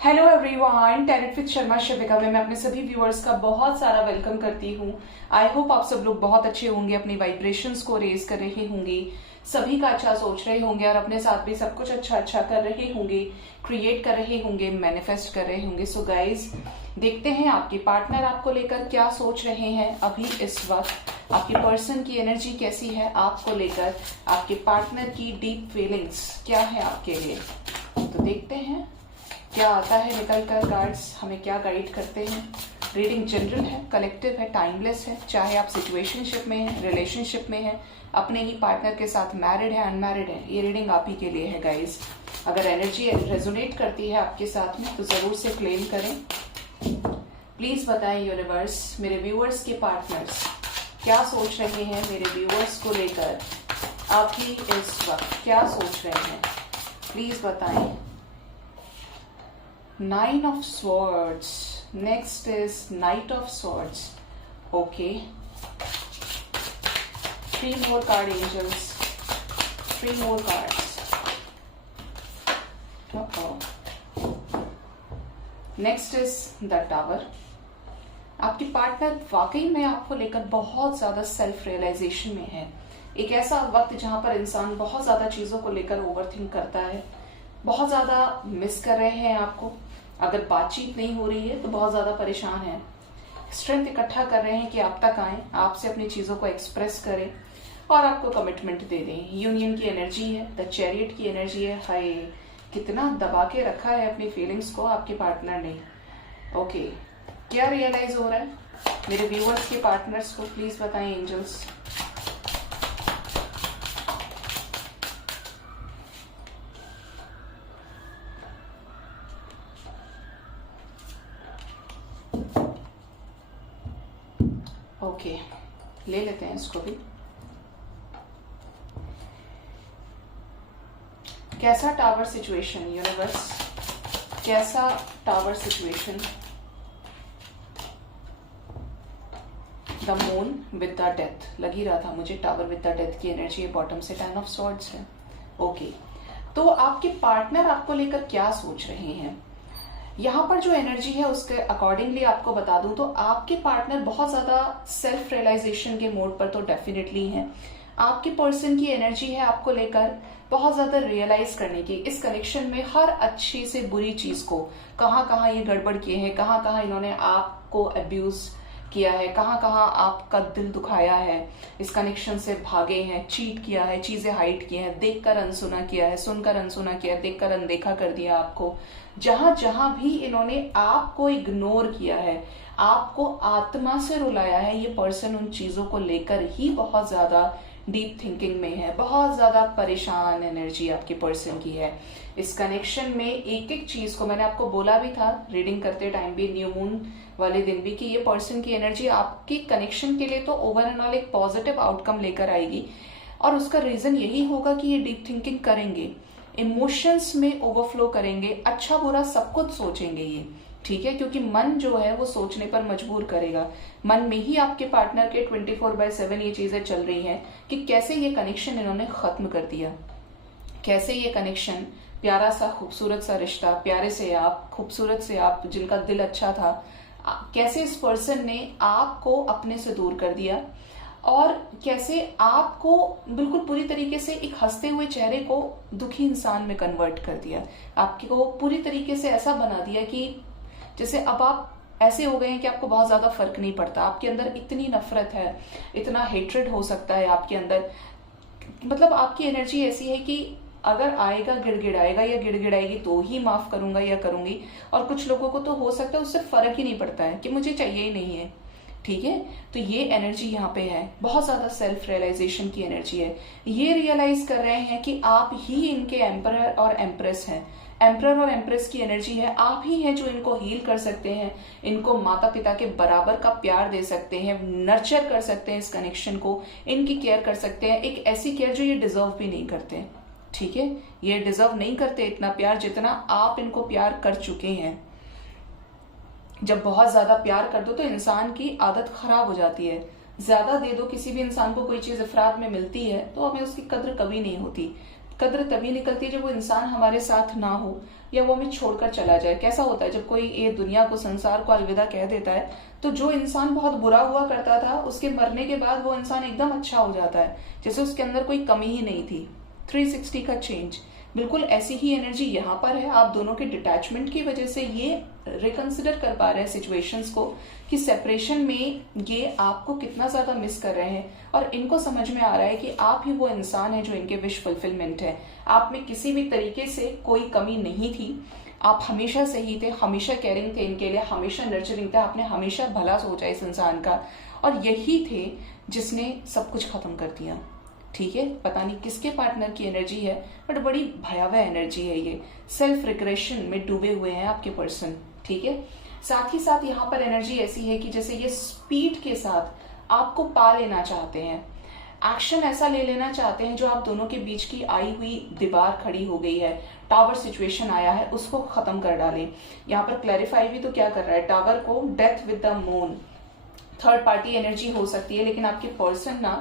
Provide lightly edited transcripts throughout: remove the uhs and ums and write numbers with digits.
Hello everyone, talent with Sharma Shivika में मैं अपने सभी व्यूअर्स का बहुत सारा वेलकम करती हूँ। आई होप आप सब लोग बहुत अच्छे होंगे, अपनी वाइब्रेशंस को रेज कर रहे होंगे, सभी का अच्छा सोच रहे होंगे और अपने साथ भी सब कुछ अच्छा अच्छा कर रहे होंगे, क्रिएट कर रहे होंगे, मैनिफेस्ट कर रहे होंगे। सो गाइज, देखते हैं आपके पार्टनर आपको लेकर क्या सोच रहे हैं अभी इस वक्त। आपके पर्सन की एनर्जी कैसी है आपको लेकर, आपके पार्टनर की डीप फीलिंग्स क्या है आपके लिए। तो देखते हैं क्या आता है निकल कर। कार्ड्स हमें क्या गाइड करते हैं। रीडिंग जनरल है, कलेक्टिव है, टाइमलेस है। चाहे आप सिचुएशनशिप में हैं, रिलेशनशिप में हैं, अपने ही पार्टनर के साथ मैरिड है, अनमैरिड है, ये रीडिंग आप ही के लिए है गाइज। अगर एनर्जी रेजोनेट करती है आपके साथ में तो जरूर से क्लेम करें। प्लीज बताएं यूनिवर्स, मेरे व्यूअर्स के पार्टनर्स क्या सोच रहे हैं मेरे व्यूअर्स को लेकर अभी इस वक्त, क्या सोच रहे हैं प्लीज बताएं। Nine of Swords. Next is Knight of Swords. Okay. Three more card angels. Three more cards. Uh-oh. Next is the Tower. आपके पार्टनर वाकई में आपको लेकर बहुत ज्यादा सेल्फ रियलाइजेशन में है। एक ऐसा वक्त जहां पर इंसान बहुत ज्यादा चीजों को लेकर ओवरथिंक करता है, बहुत ज्यादा मिस कर रहे हैं आपको। अगर बातचीत नहीं हो रही है तो बहुत ज्यादा परेशान है। स्ट्रेंथ इकट्ठा कर रहे हैं कि आप तक आए, आपसे अपनी चीजों को एक्सप्रेस करें और आपको कमिटमेंट दे दें। यूनियन की एनर्जी है, द चैरियट की एनर्जी है। हाय, कितना दबा के रखा है अपनी फीलिंग्स को आपके पार्टनर ने। ओके, क्या रियलाइज हो रहा है मेरे व्यूअर्स के पार्टनर्स को, प्लीज बताएं एंजल्स। ओके, ले लेते हैं इसको भी। कैसा टावर सिचुएशन यूनिवर्स, कैसा tower situation. The moon with the death, लग ही रहा था मुझे टावर विद द डेथ की एनर्जी है। बॉटम से 10 ऑफ स्वॉर्ड्स है। ओके, तो आपके पार्टनर आपको लेकर क्या सोच रहे हैं यहाँ पर जो एनर्जी है उसके अकॉर्डिंगली आपको बता दूं तो आपके पार्टनर बहुत ज्यादा सेल्फ रियलाइजेशन के मोड पर तो डेफिनेटली हैं। आपके पर्सन की एनर्जी है आपको लेकर बहुत ज्यादा रियलाइज करने की, इस कनेक्शन में हर अच्छी से बुरी चीज को, कहाँ कहाँ ये गड़बड़ किए हैं, कहाँ कहाँ इन्होंने आपको अब्यूज किया है, कहाँ कहाँ आपका दिल दुखाया है, इस कनेक्शन से भागे हैं, चीट किया है, चीजें हाइड की हैं, देखकर अनसुना किया है, सुनकर अनसुना किया है, देखकर अनदेखा कर दिया आपको। जहां जहां भी इन्होंने आपको इग्नोर किया है, आपको आत्मा से रुलाया है, ये पर्सन उन चीजों को लेकर ही बहुत ज्यादा डीप थिंकिंग में है। बहुत ज्यादा परेशान एनर्जी आपके पर्सन की है इस कनेक्शन में। एक एक चीज को मैंने आपको बोला भी था रीडिंग करते टाइम भी, न्यू मून वाले दिन भी, कि ये पर्सन की एनर्जी आपकी कनेक्शन के लिए तो ओवर एंड ऑल एक पॉजिटिव आउटकम लेकर आएगी। और उसका रीजन यही होगा कि ये डीप थिंकिंग करेंगे, इमोशंस में ओवरफ्लो करेंगे, अच्छा बुरा सब कुछ सोचेंगे ये, ठीक है, क्योंकि मन जो है वो सोचने पर मजबूर करेगा। मन में ही आपके पार्टनर के 24/7 ये चीजें चल रही हैं कि कैसे ये कनेक्शन इन्होंने खत्म कर दिया, कैसे ये कनेक्शन, प्यारा सा खूबसूरत सा रिश्ता, प्यारे से आप, खूबसूरत से आप, जिनका दिल अच्छा था, कैसे इस पर्सन ने आपको अपने से दूर कर दिया और कैसे आपको बिल्कुल पूरी तरीके से एक हंसते हुए चेहरे को दुखी इंसान में कन्वर्ट कर दिया। आपको पूरी तरीके से ऐसा बना दिया कि जैसे अब आप ऐसे हो गए हैं कि आपको बहुत ज्यादा फर्क नहीं पड़ता। आपके अंदर इतनी नफरत है, इतना हेट्रेड हो सकता है आपके अंदर, मतलब आपकी एनर्जी ऐसी है कि अगर आएगा गिड़गिड़ाएगा या गिड़गिड़ाएगी तो ही माफ करूंगा या करूंगी। और कुछ लोगों को तो हो सकता है उससे फर्क ही नहीं पड़ता है कि मुझे चाहिए ही नहीं है, ठीक है। तो ये एनर्जी यहाँ पे है, बहुत ज्यादा सेल्फ रियलाइजेशन की एनर्जी है। ये रियलाइज कर रहे हैं कि आप ही इनके एम्परर और एम्प्रेस हैं। एम्परर और एम्प्रेस की एनर्जी है, आप ही हैं जो इनको हील कर सकते हैं, इनको माता पिता के बराबर का प्यार दे सकते हैं, नर्चर कर सकते हैं इस कनेक्शन को, इनकी केयर कर सकते हैं, एक ऐसी केयर जो ये डिजर्व भी नहीं करते, ठीक है। ये डिजर्व नहीं करते इतना प्यार जितना आप इनको प्यार कर चुके हैं। जब बहुत ज्यादा प्यार कर दो तो इंसान की आदत खराब हो जाती है। ज्यादा दे दो किसी भी इंसान को, कोई चीज अफराद में मिलती है तो हमें उसकी कद्र कभी नहीं होती। कद्र तभी निकलती है जब वो इंसान हमारे साथ ना हो या वो हमें छोड़कर चला जाए। कैसा होता है जब कोई ये दुनिया को, संसार को अलविदा कह देता है, तो जो इंसान बहुत बुरा हुआ करता था उसके मरने के बाद वो इंसान एकदम अच्छा हो जाता है, जैसे उसके अंदर कोई कमी ही नहीं थी। 360 का चेंज, बिल्कुल ऐसी ही एनर्जी यहाँ पर है। आप दोनों के डिटैचमेंट की वजह से ये रिकंसिडर कर पा रहे हैं सिचुएशंस को कि सेपरेशन में ये आपको कितना ज्यादा मिस कर रहे हैं, और इनको समझ में आ रहा है कि आप ही वो इंसान है जो इनके विश फुलफिलमेंट है। आप में किसी भी तरीके से कोई कमी नहीं थी, आप हमेशा सही थे, हमेशा केयरिंग थे इनके लिए, हमेशा नर्चरिंग थे, आपने हमेशा भला सोचा इस इंसान का, और यही थे जिसने सब कुछ खत्म कर दिया। ठीक है, पता नहीं किसके पार्टनर की एनर्जी है, बट बड़ी भयावह एनर्जी है ये। सेल्फ रिग्रेशन में डूबे हुए हैं आपके पर्सन। ठीक है, साथ ही साथ यहाँ पर एनर्जी ऐसी है कि जैसे ये स्पीड के साथ आपको पा लेना चाहते हैं, एक्शन ऐसा ले लेना चाहते हैं जो आप दोनों के बीच की आई हुई दीवार खड़ी हो गई है, टावर सिचुएशन आया है, उसको खत्म कर डालें। यहाँ पर क्लैरिफाई भी तो क्या कर रहा है, टावर को death with the moon, third party energy हो सकती है, लेकिन आपके पर्सन ना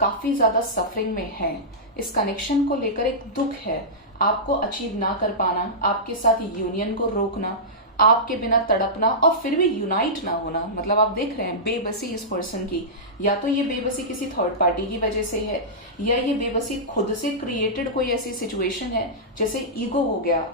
काफी ज्यादा सफरिंग में है। इस कनेक्शन को लेकर एक दुख है, आपको अचीव ना कर पाना, आपके साथ यूनियन को रोकना, आपके बिना तड़पना और फिर भी यूनाइट ना होना। मतलब आप देख रहे हैं बेबसी इस पर्सन की, या तो ये बेबसी किसी थर्ड पार्टी की वजह से है, या ये बेबसी खुद से क्रिएटेड कोई ऐसी सिचुएशन है, जैसे ईगो हो गया।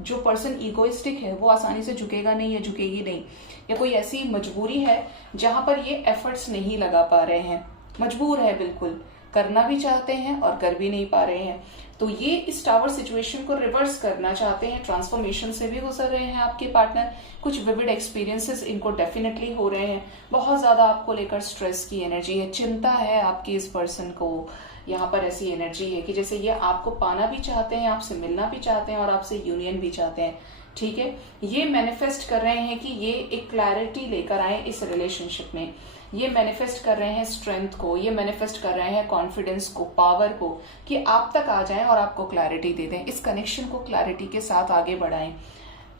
जो पर्सन ईगोइस्टिक है वो आसानी से झुकेगा नहीं या झुकेगी नहीं, या कोई ऐसी मजबूरी है जहां पर ये एफर्ट्स नहीं लगा पा रहे हैं, मजबूर है, बिल्कुल करना भी चाहते हैं और कर भी नहीं पा रहे हैं। तो ये इस टावर सिचुएशन को रिवर्स करना चाहते हैं, ट्रांसफॉर्मेशन से भी गुजर रहे हैं आपके पार्टनर, कुछ विविड एक्सपीरियंसेस इनको डेफिनेटली हो रहे हैं, बहुत ज्यादा आपको लेकर स्ट्रेस की एनर्जी है, चिंता है आपकी इस पर्सन को। यहाँ पर ऐसी एनर्जी है कि जैसे ये आपको पाना भी चाहते हैं, आपसे मिलना भी चाहते हैं और आपसे यूनियन भी चाहते हैं। ठीक है, ये मैनिफेस्ट कर रहे हैं कि ये एक क्लैरिटी लेकर आए इस रिलेशनशिप में, ये मैनिफेस्ट कर रहे हैं स्ट्रेंथ को, ये मैनिफेस्ट कर रहे हैं कॉन्फिडेंस को, पावर को, कि आप तक आ जाएं और आपको क्लैरिटी दे दें, इस कनेक्शन को क्लैरिटी के साथ आगे बढ़ाएं।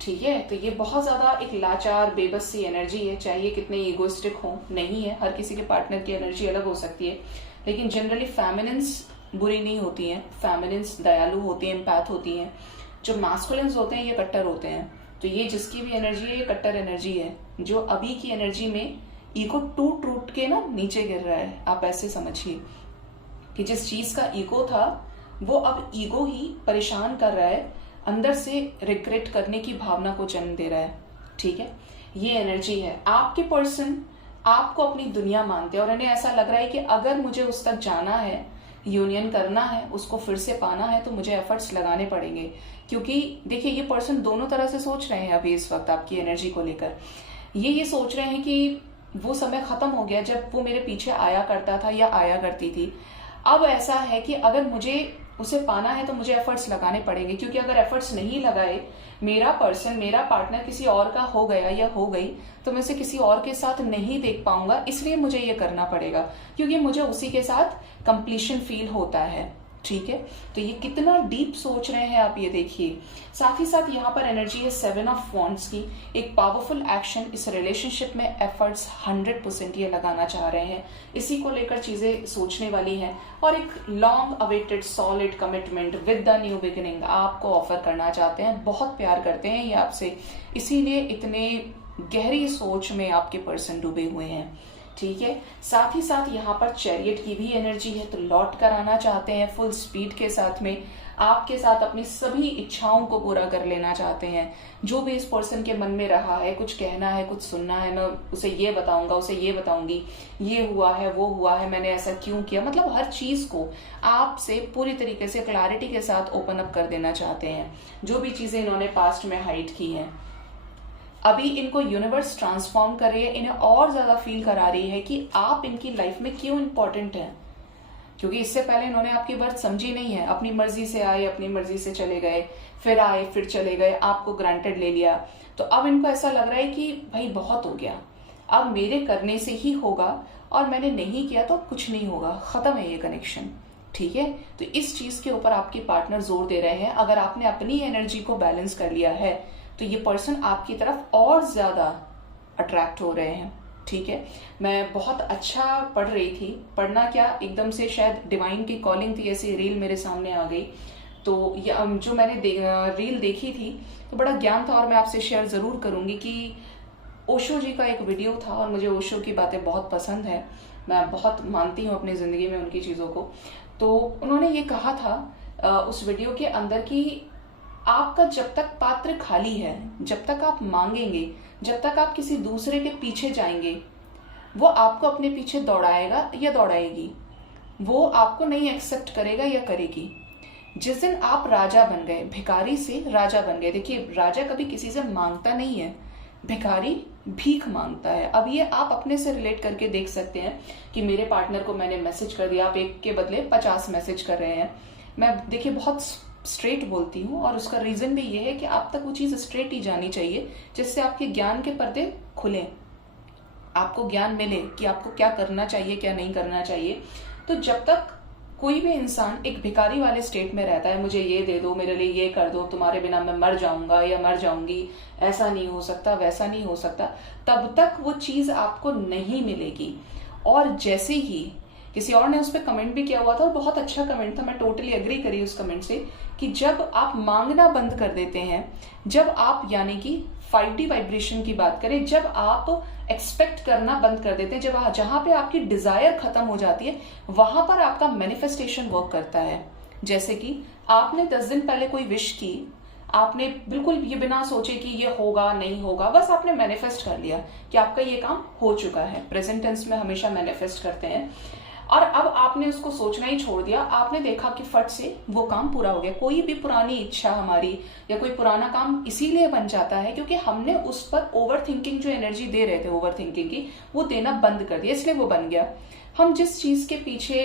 ठीक है, तो ये बहुत ज्यादा एक लाचार बेबस सी एनर्जी है, चाहे ये कितने ईगोइस्टिक हो, नहीं है, हर किसी के पार्टनर की एनर्जी अलग हो सकती है, लेकिन जनरली फेमिनिन्स बुरी नहीं होती हैं, फेमिनिन्स दयालु होती हैं, एम्पैथ होती हैं। जो मैस्कुलिन्स होते हैं ये कट्टर होते हैं। तो ये जिसकी भी एनर्जी है ये कट्टर एनर्जी है, जो अभी की एनर्जी में ईगो टूट टूट के ना नीचे गिर रहा है। आप ऐसे समझिए कि जिस चीज का ईगो था वो अब ईगो ही परेशान कर रहा है, अंदर से रिग्रेट करने की भावना को जन्म दे रहा है। ठीक है, ये एनर्जी है। आपके पर्सन आपको अपनी दुनिया मानते हैं और इन्हें ऐसा लग रहा है कि अगर मुझे उस तक जाना है, यूनियन करना है, उसको फिर से पाना है, तो मुझे एफर्ट्स लगाने पड़ेंगे। क्योंकि देखिए ये पर्सन दोनों तरह से सोच रहे हैं अभी इस वक्त आपकी एनर्जी को लेकर। ये सोच रहे हैं कि वो समय खत्म हो गया जब वो मेरे पीछे आया करता था या आया करती थी। अब ऐसा है कि अगर मुझे उसे पाना है तो मुझे एफर्ट्स लगाने पड़ेंगे, क्योंकि अगर एफर्ट्स नहीं लगाए, मेरा पर्सन, मेरा पार्टनर किसी और का हो गया या हो गई, तो मैं उसे किसी और के साथ नहीं देख पाऊंगा, इसलिए मुझे ये करना पड़ेगा, क्योंकि मुझे उसी के साथ कंप्लीशन फील होता है। ठीक है, तो ये कितना डीप सोच रहे हैं आप, ये देखिए। साथ ही साथ यहाँ पर एनर्जी है 7 ऑफ वॉन्ड्स की, एक पावरफुल एक्शन इस रिलेशनशिप में, एफर्ट्स 100% ये लगाना चाह रहे हैं, इसी को लेकर चीजें सोचने वाली हैं, और एक long awaited solid commitment with the new beginning आपको ऑफर करना चाहते हैं। बहुत प्यार करते हैं ये आपसे, इसीलिए इतने गहरी सोच में आपके पर्सन डूबे हुए हैं। ठीक है, साथ ही साथ यहाँ पर चैरियट की भी एनर्जी है, तो लौट कर आना चाहते हैं फुल स्पीड के साथ में, आपके साथ अपनी सभी इच्छाओं को पूरा कर लेना चाहते हैं। जो भी इस पर्सन के मन में रहा है, कुछ कहना है, कुछ सुनना है, मैं उसे ये बताऊंगा, उसे ये बताऊंगी, ये हुआ है, वो हुआ है, मैंने ऐसा क्यों किया, मतलब हर चीज को आपसे पूरी तरीके से क्लैरिटी के साथ ओपन अप कर देना चाहते हैं। जो भी चीजें इन्होंने पास्ट में हाइड की हैं, अभी इनको यूनिवर्स ट्रांसफॉर्म कर रही है, इन्हें और ज्यादा फील करा रही है कि आप इनकी लाइफ में क्यों इंपॉर्टेंट हैं। क्योंकि इससे पहले इन्होंने आपकी वर्थ समझी नहीं है, अपनी मर्जी से आए, अपनी मर्जी से चले गए, फिर आए, फिर चले गए, आपको ग्रांटेड ले लिया। तो अब इनको ऐसा लग रहा है कि भाई बहुत हो गया, अब मेरे करने से ही होगा, और मैंने नहीं किया तो कुछ नहीं होगा, खत्म है ये कनेक्शन। ठीक है, तो इस चीज के ऊपर आपके पार्टनर जोर दे रहे हैं। अगर आपने अपनी एनर्जी को बैलेंस कर लिया है तो ये पर्सन आपकी तरफ और ज्यादा अट्रैक्ट हो रहे हैं। ठीक है, मैं बहुत अच्छा पढ़ रही थी, पढ़ना क्या, एकदम से शायद डिवाइन की कॉलिंग थी, ऐसी रील मेरे सामने आ गई। तो जो मैंने रील देखी थी तो बड़ा ज्ञान था, और मैं आपसे शेयर जरूर करूंगी कि ओशो जी का एक वीडियो था, और मुझे ओशो की बातें बहुत पसंद है, मैं बहुत मानती हूँ अपनी जिंदगी में उनकी चीजों को। तो उन्होंने ये कहा था उस वीडियो के अंदर कि आपका जब तक पात्र खाली है, जब तक आप मांगेंगे, जब तक आप किसी दूसरे के पीछे जाएंगे, वो आपको अपने पीछे दौड़ाएगा या दौड़ाएगी, वो आपको नहीं एक्सेप्ट करेगा या करेगी। जिस दिन आप राजा बन गए, भिखारी से राजा बन गए, देखिए राजा कभी किसी से मांगता नहीं है, भिखारी भीख मांगता है। अब ये आप अपने से रिलेट करके देख सकते हैं कि मेरे पार्टनर को मैंने मैसेज कर दिया, आप एक के बदले 50 मैसेज कर रहे हैं। मैं देखिए बहुत स्ट्रेट बोलती हूँ, और उसका रीजन भी ये है कि आप तक वो चीज स्ट्रेट ही जानी चाहिए, जिससे आपके ज्ञान के पर्दे खुले, आपको ज्ञान मिले कि आपको क्या करना चाहिए, क्या नहीं करना चाहिए। तो जब तक कोई भी इंसान एक भिखारी वाले स्टेट में रहता है, मुझे ये दे दो, मेरे लिए ये कर दो, तुम्हारे बिना मैं मर जाऊंगा या मर जाऊंगी, ऐसा नहीं हो सकता, वैसा नहीं हो सकता, तब तक वो चीज आपको नहीं मिलेगी। और जैसे ही किसी और ने उस पर कमेंट भी किया हुआ था, और बहुत अच्छा कमेंट था, मैं टोटली एग्री करी उस कमेंट से, कि जब आप मांगना बंद कर देते हैं, जब आप यानी कि 5D वाइब्रेशन की बात करें, जब आप एक्सपेक्ट करना बंद कर देते हैं, जब जहां पे आपकी डिजायर खत्म हो जाती है, वहां पर आपका मैनिफेस्टेशन वर्क करता है। जैसे कि आपने 10 दिन पहले कोई विश की, आपने बिल्कुल ये बिना सोचे कि ये होगा नहीं होगा, बस आपने मैनिफेस्ट कर लिया कि आपका ये काम हो चुका है। प्रेजेंट टेंस में हमेशा मैनिफेस्ट करते हैं। और अब आपने उसको सोचना ही छोड़ दिया, आपने देखा कि फट से वो काम पूरा हो गया। कोई भी पुरानी इच्छा हमारी या कोई पुराना काम इसीलिए बन जाता है क्योंकि हमने उस पर ओवर थिंकिंग जो एनर्जी दे रहे थे, ओवर थिंकिंग की, वो देना बंद कर दिया, इसलिए वो बन गया। हम जिस चीज के पीछे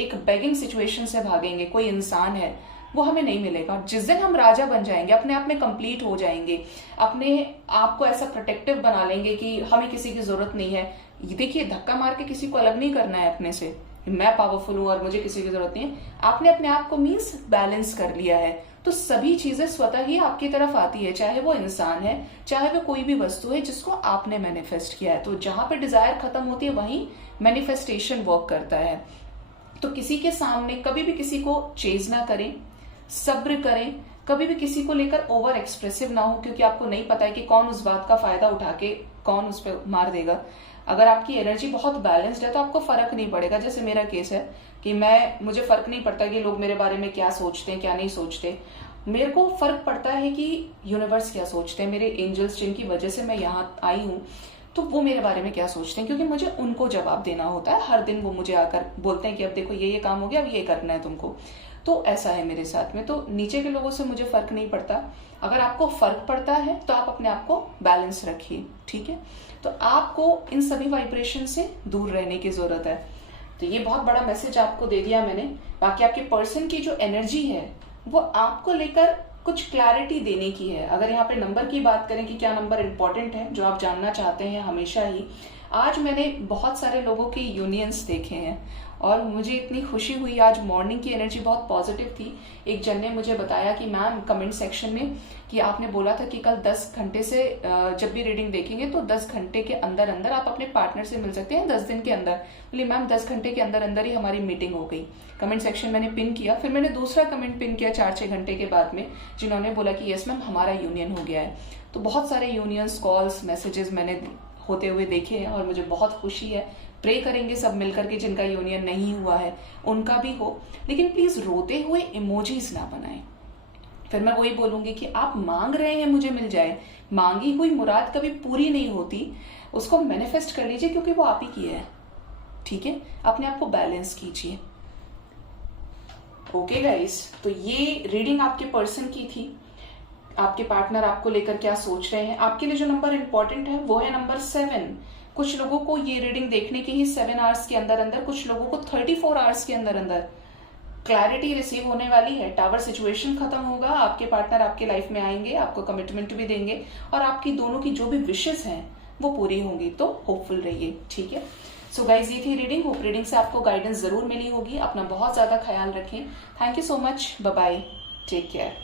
एक बेगिंग सिचुएशन से भागेंगे, कोई इंसान है, वो हमें नहीं मिलेगा। जिस दिन हम राजा बन जाएंगे, अपने आप में कंप्लीट हो जाएंगे, अपने आप को ऐसा प्रोटेक्टिव बना लेंगे कि हमें किसी की जरूरत नहीं है। देखिए धक्का मार के किसी को अलग नहीं करना है अपने से, मैं पावरफुल हूं और मुझे किसी की जरूरत नहीं है। आपने अपने आप को मीन्स बैलेंस कर लिया है, तो सभी चीजें स्वतः ही आपकी तरफ आती है, चाहे वो इंसान है, चाहे वो कोई भी वस्तु है जिसको आपने मैनिफेस्ट किया है। तो जहां पे डिजायर खत्म होती है वहीं मैनिफेस्टेशन वर्क करता है। तो किसी के सामने कभी भी किसी को चेज ना करें, सब्र करें, कभी भी किसी को लेकर ओवर एक्सप्रेसिव ना हो, क्योंकि आपको नहीं पता है कि कौन उस बात का फायदा उठा के कौन उस पर मार देगा। अगर आपकी एनर्जी बहुत बैलेंस्ड है तो आपको फर्क नहीं पड़ेगा। जैसे मेरा केस है कि मुझे फर्क नहीं पड़ता कि लोग मेरे बारे में क्या सोचते हैं, क्या नहीं सोचते। मेरे को फर्क पड़ता है कि यूनिवर्स क्या सोचते हैं, मेरे एंजल्स जिनकी वजह से मैं यहाँ आई हूँ, तो वो मेरे बारे में क्या सोचते हैं, क्योंकि मुझे उनको जवाब देना होता है। हर दिन वो मुझे आकर बोलते हैं कि अब देखो ये काम हो गया, अब ये करना है तुमको। तो ऐसा है मेरे साथ में। तो नीचे के लोगों से मुझे फर्क नहीं पड़ता। अगर आपको फर्क पड़ता है तो आप अपने आप को बैलेंस रखिए, ठीक है। तो आपको इन सभी वाइब्रेशन से दूर रहने की जरूरत है। तो ये बहुत बड़ा मैसेज आपको दे दिया मैंने। बाकी आपके पर्सन की जो एनर्जी है वो आपको लेकर कुछ क्लैरिटी देने की है। अगर यहाँ पे नंबर की बात करें कि क्या नंबर इंपॉर्टेंट है जो आप जानना चाहते हैं हमेशा ही, आज मैंने बहुत सारे लोगों के यूनियंस देखे हैं और मुझे इतनी खुशी हुई। आज मॉर्निंग की एनर्जी बहुत पॉजिटिव थी। एक जन ने मुझे बताया कि मैम कमेंट सेक्शन में कि आपने बोला था कि कल 10 घंटे से जब भी रीडिंग देखेंगे तो 10 घंटे के अंदर अंदर आप अपने पार्टनर से मिल सकते हैं, 10 दिन के अंदर। बोली मैम 10 घंटे के अंदर अंदर ही हमारी मीटिंग हो गई। कमेंट सेक्शन मैंने पिन किया, फिर मैंने दूसरा कमेंट पिन किया 4-6 घंटे के बाद में, जिन्होंने बोला कि यस मैम हमारा यूनियन हो गया है। तो बहुत सारे यूनियंस, कॉल्स, मैसेजेस मैंने होते हुए देखे हैं और मुझे बहुत खुशी है। प्रे करेंगे सब मिलकर के जिनका यूनियन नहीं हुआ है उनका भी हो, लेकिन प्लीज रोते हुए इमोजीज ना बनाएं। फिर मैं वही बोलूंगी कि आप मांग रहे हैं मुझे मिल जाए, मांगी हुई मुराद कभी पूरी नहीं होती, उसको मैनिफेस्ट कर लीजिए क्योंकि वो आप ही की है, ठीक है। अपने आप को बैलेंस कीजिए। ओके गाइस, तो ये रीडिंग आपके पर्सन की थी। आपके पार्टनर आपको लेकर क्या सोच रहे हैं। आपके लिए जो नंबर इंपॉर्टेंट है वो है नंबर 7। कुछ लोगों को ये रीडिंग देखने के ही 7 आवर्स के अंदर अंदर, कुछ लोगों को 34 आवर्स के अंदर अंदर क्लैरिटी रिसीव होने वाली है। टावर सिचुएशन खत्म होगा, आपके पार्टनर आपके लाइफ में आएंगे, आपको कमिटमेंट भी देंगे और आपकी दोनों की जो भी विशेष हैं वो पूरी होंगी। तो होपफुल रहिए, ठीक है। सो गाइज, ये थी रीडिंग। होप रीडिंग से आपको गाइडेंस जरूर मिली होगी। अपना बहुत ज्यादा ख्याल रखें। Thank you so much, bye bye, take care.